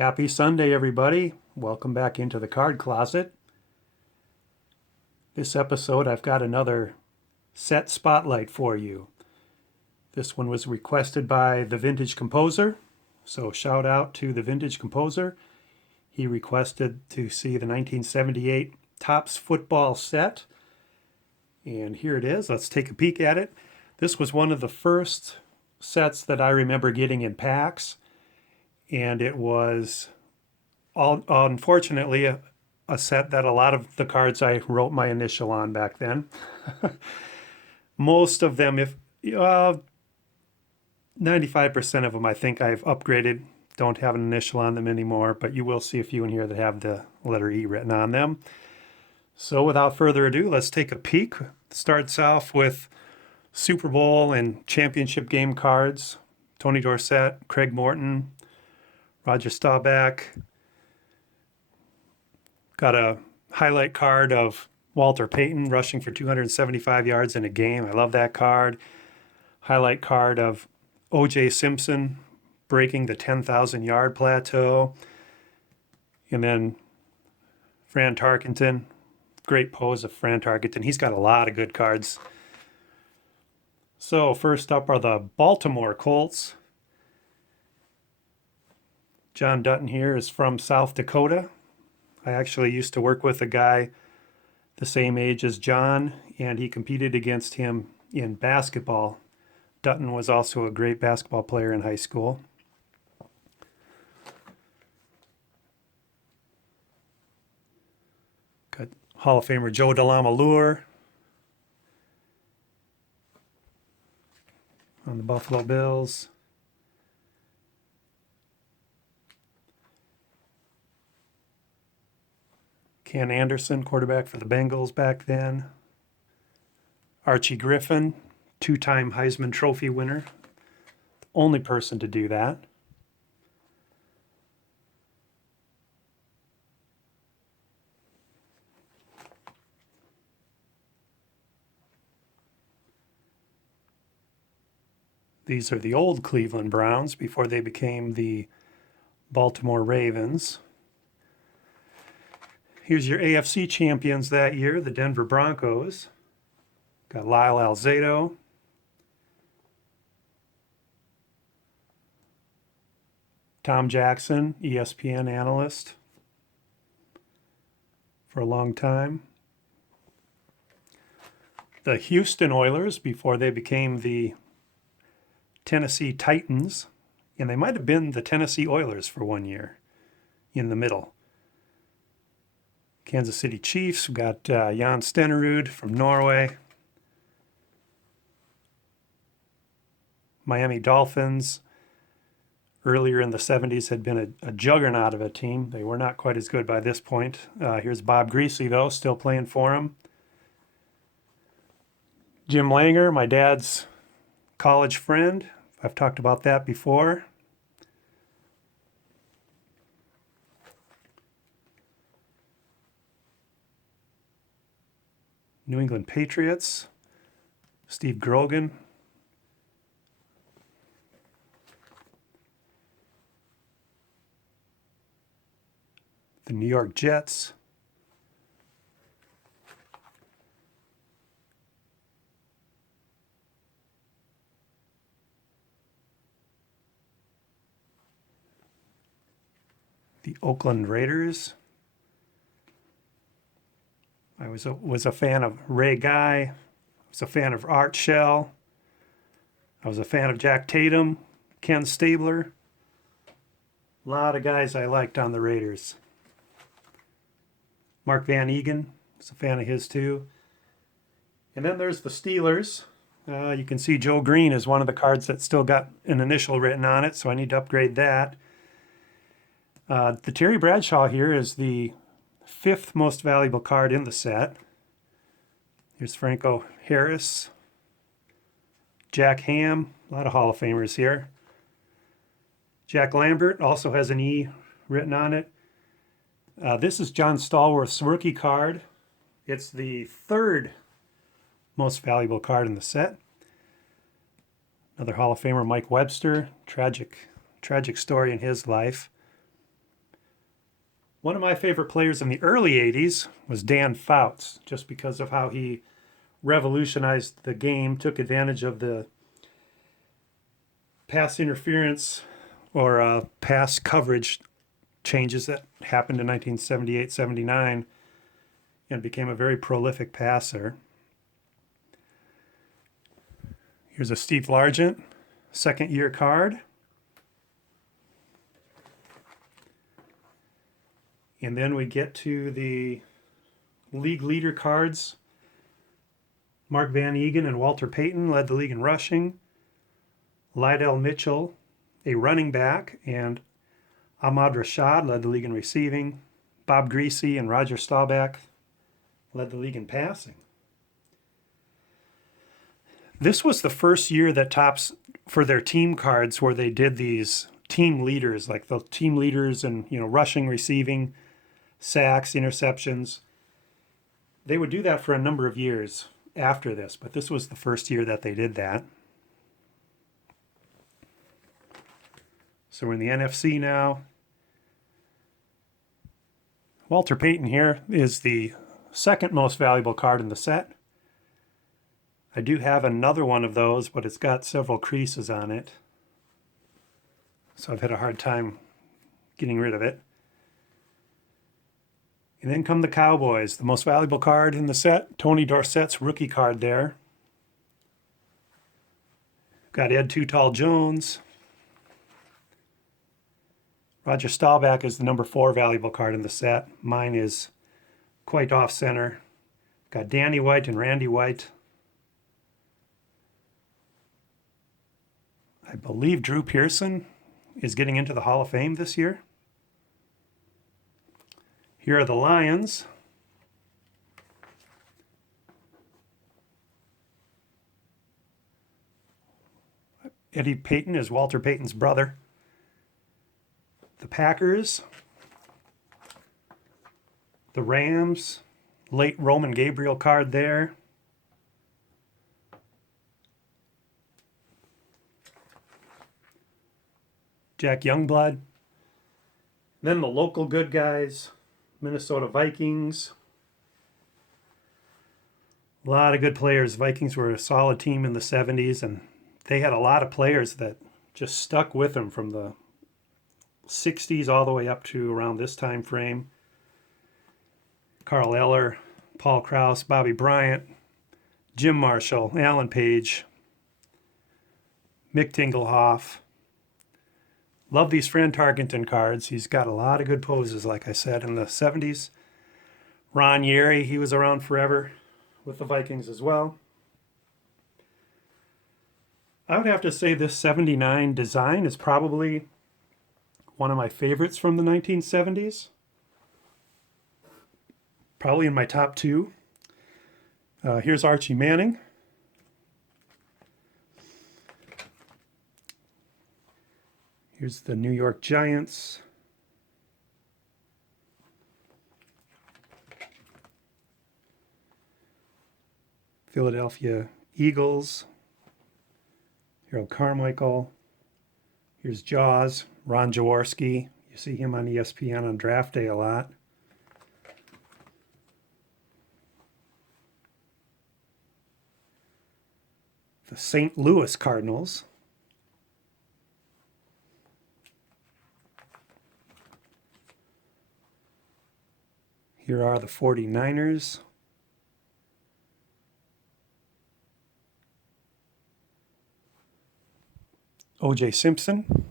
Happy Sunday, everybody. Welcome back into the card closet. This episode, I've got another set spotlight for you. This one was requested by the Vintage Composer, so shout out to the Vintage Composer. He requested to see the 1978 Topps football set, and here it is. Let's take a peek at it. This was one of the first sets that I remember getting in packs, and it was unfortunately a set that a lot of the cards I wrote my initial on back then. Most of them, if 95% of them, I think I've upgraded, don't have an initial on them anymore, but you will see a few in here that have the letter E written on them. So without further ado, let's take a peek. Starts off with Super Bowl and championship game cards. Tony Dorsett, Craig Morton, Roger Staubach. Got a highlight card of Walter Payton rushing for 275 yards in a game. I love that card. Highlight card of O.J. Simpson breaking the 10,000 yard plateau. And then Fran Tarkenton. Great pose of Fran Tarkenton. He's got a lot of good cards. So first up are the Baltimore Colts. John Dutton here is from South Dakota. I actually used to work with a guy the same age as John, and he competed against him in basketball. Dutton was also a great basketball player in high school. Got Hall of Famer Joe DeLamielleure on the Buffalo Bills. Ken Anderson, quarterback for the Bengals back then. Archie Griffin, two-time Heisman Trophy winner. The only person to do that. These are the old Cleveland Browns before they became the Baltimore Ravens. Here's your AFC champions that year, the Denver Broncos. Got Lyle Alzado. Tom Jackson, ESPN analyst for a long time. The Houston Oilers before they became the Tennessee Titans, and they might have been the Tennessee Oilers for 1 year in the middle. Kansas City Chiefs, we've got Jan Stenerud from Norway. Miami Dolphins, earlier in the 70s, had been a juggernaut of a team. They were not quite as good by this point. Here's Bob Greasy, though, still playing for him. Jim Langer, my dad's college friend. I've talked about that before. New England Patriots, Steve Grogan. The New York Jets. The Oakland Raiders. I was a fan of Ray Guy. I was a fan of Art Shell. I was a fan of Jack Tatum, Ken Stabler. A lot of guys I liked on the Raiders. Mark Van Egan, was a fan of his too. And then there's the Steelers. You can see Joe Green is one of the cards that still got an initial written on it, so I need to upgrade that. The Terry Bradshaw here is the 5th most valuable card in the set. Here's Franco Harris. Jack Ham, a lot of Hall of Famers here. Jack Lambert also has an E written on it. This is John Stallworth's rookie card. It's the 3rd most valuable card in the set. Another Hall of Famer, Mike Webster. Tragic story in his life. One of my favorite players in the early 80s was Dan Fouts, just because of how he revolutionized the game, took advantage of the pass interference or pass coverage changes that happened in 1978-79 and became a very prolific passer. Here's a Steve Largent second year card. And then we get to the league leader cards. Mark Van Egan and Walter Payton led the league in rushing. Lydell Mitchell, a running back, and Ahmad Rashad led the league in receiving. Bob Griese and Roger Staubach led the league in passing. This was the first year that Topps, for their team cards, where they did these team leaders, like the team leaders and rushing, receiving, sacks, interceptions. They would do that for a number of years after this, but this was the first year that they did that. So we're in the NFC now. Walter Payton here is the second most valuable card in the set. I do have another one of those, but it's got several creases on it, so I've had a hard time getting rid of it. And then come the Cowboys, the most valuable card in the set, Tony Dorsett's rookie card there. Got Ed Too Tall Jones. Roger Staubach is the number 4 valuable card in the set. Mine is quite off center. Got Danny White and Randy White. I believe Drew Pearson is getting into the Hall of Fame this year. Here are the Lions. Eddie Payton is Walter Payton's brother. The Packers. The Rams. Late Roman Gabriel card there. Jack Youngblood. Then the local good guys. Minnesota Vikings. A lot of good players. Vikings were a solid team in the 70s, and they had a lot of players that just stuck with them from the 60s all the way up to around this time frame. Carl Eller, Paul Krause, Bobby Bryant, Jim Marshall, Alan Page, Mick Tingelhoff. Love these Fran Tarkenton cards. He's got a lot of good poses, like I said, in the 70s. Ron Yeri, he was around forever with the Vikings as well. I would have to say this 79 design is probably one of my favorites from the 1970s. Probably in my top 2. Here's Archie Manning. Here's the New York Giants. Philadelphia Eagles. Harold Carmichael. Here's Jaws, Ron Jaworski. You see him on ESPN on draft day a lot. The St. Louis Cardinals. Here are the 49ers. O.J. Simpson.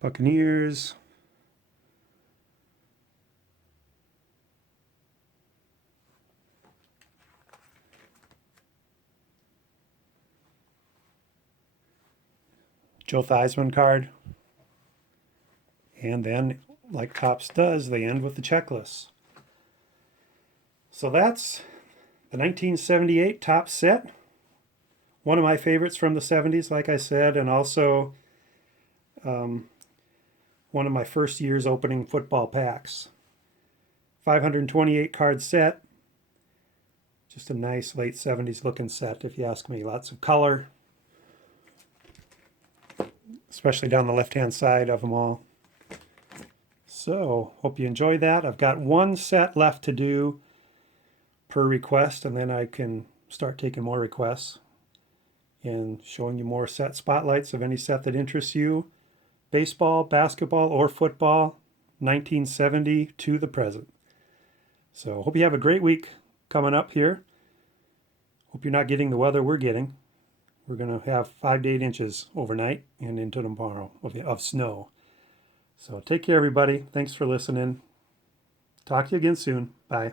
Buccaneers. Joe Theismann card. And then, like Topps does, they end with the checklist. So that's the 1978 Topps set. One of my favorites from the 70s, like I said, and also one of my first years opening football packs. 528 card set. Just a nice late 70s looking set, if you ask me. Lots of color. especially down the left-hand side of them all. So, hope you enjoy that. I've got one set left to do per request, and then I can start taking more requests and showing you more set spotlights of any set that interests you. Baseball, basketball, or football, 1970 to the present. So, hope you have a great week coming up here. Hope you're not getting the weather we're getting. We're going to have 5 to 8 inches overnight and into tomorrow of snow. So take care, everybody. Thanks for listening. Talk to you again soon. Bye.